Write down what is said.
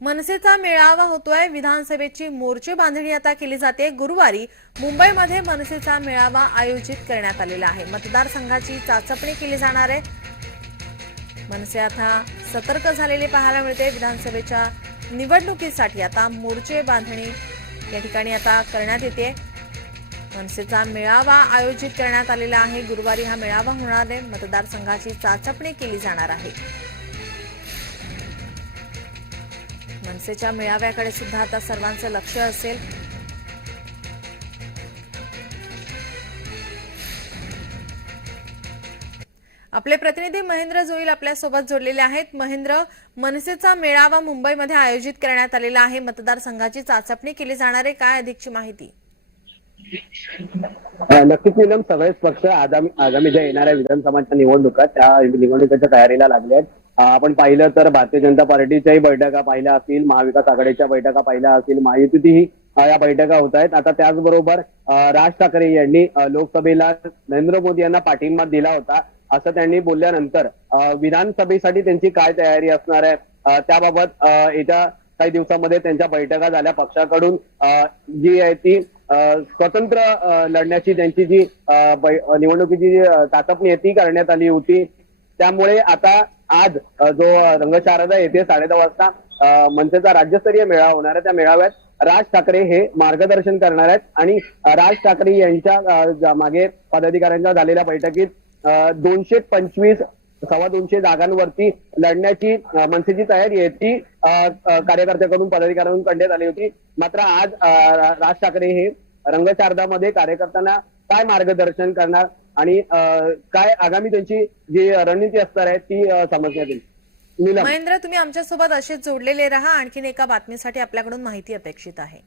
मनसेचा मेळावा होतोय। विधानसभेची मोर्चे बांधणी आता केली जाते। गुरुवारी मुंबईमध्ये मनसेचा मेळावा आयोजित करण्यात आलेला आहे। मतदारसंघाची चाचपणी केली जाणार आहे। मनसे आता सतर्क झालेले पाहायला मिळते। विधानसभेच्या निवडणुकीसाठी आता मोर्चे बांधणी या ठिकाणी आता करण्यात येते। मनसेचा मेळावा आयोजित करण्यात आलेला आहे। गुरुवारी हा मेळावा होणार आहे। मतदारसंघाची चाचपणी केली जाणार आहे। मनसेच्या मेळाव्याकडे सुद्धा आता सर्वांचं लक्ष असेल। आपले प्रतिनिधी महेंद्र जोईल आपल्यासोबत जोडलेले आहेत। महेंद्र, मनसेचा मेळावा मुंबईमध्ये आयोजित करण्यात आलेला आहे। मतदारसंघाची चाचपणी केली जाणार आहे, काय अधिकची माहिती? नक्कीच नीलम, सगळेच पक्ष आगामी ज्या येणाऱ्या विधानसभाच्या निवडणुका त्या निवडणुकीच्या तयारीला लागले आहेत। आपण पाहिलं तर भारतीय जनता पार्टीच्याही बैठका पाहिल्या असतील, महाविकास आघाडीच्या बैठका पाहिल्या असतील, महायुतीही या बैठका होत आहेत। आता त्याचबरोबर राज ठाकरे यांनी लोकसभेला नरेंद्र मोदी यांना पाठिंबा दिला होता असं त्यांनी बोलल्यानंतर विधानसभेसाठी त्यांची काय तयारी असणार आहे त्याबाबत येत्या काही दिवसांमध्ये त्यांच्या बैठका झाल्या। पक्षाकडून जी आहे ती स्वतंत्र लढण्याची त्यांची जी निवडणुकीची चाचपणी आहे ती करण्यात आली होती। त्यामुळे आता आज जो रंगशारदा येथे 10:30 वाजता मनसेचा राज्यस्तरीय मेळावा होणार आहे, त्या मेळाव्यात राज ठाकरे हे मार्गदर्शन करणार आहेत आणि राज ठाकरे यांच्या मागे पदाधिकाऱ्यांच्या झालेल्या बैठकीत 225 225 जागांवरती लढण्याची मनसेची तयारी आहे ती कार्यकर्त्यांकडून पदाधिकाऱ्यांकडून करण्यात आली होती। मात्र आज राज ठाकरे हे रंगशारदामध्ये कार्यकर्त्यांना काय मार्गदर्शन करणार आणि काय आगामी त्यांची जी रणनीती असणार आहे ती समजण्यात येईल। महेंद्र, तुम्ही आमच्यासोबत असेच जोडलेले रहा। आणखीन एका बातमीसाठी आपल्याकडून माहिती अपेक्षित आहे।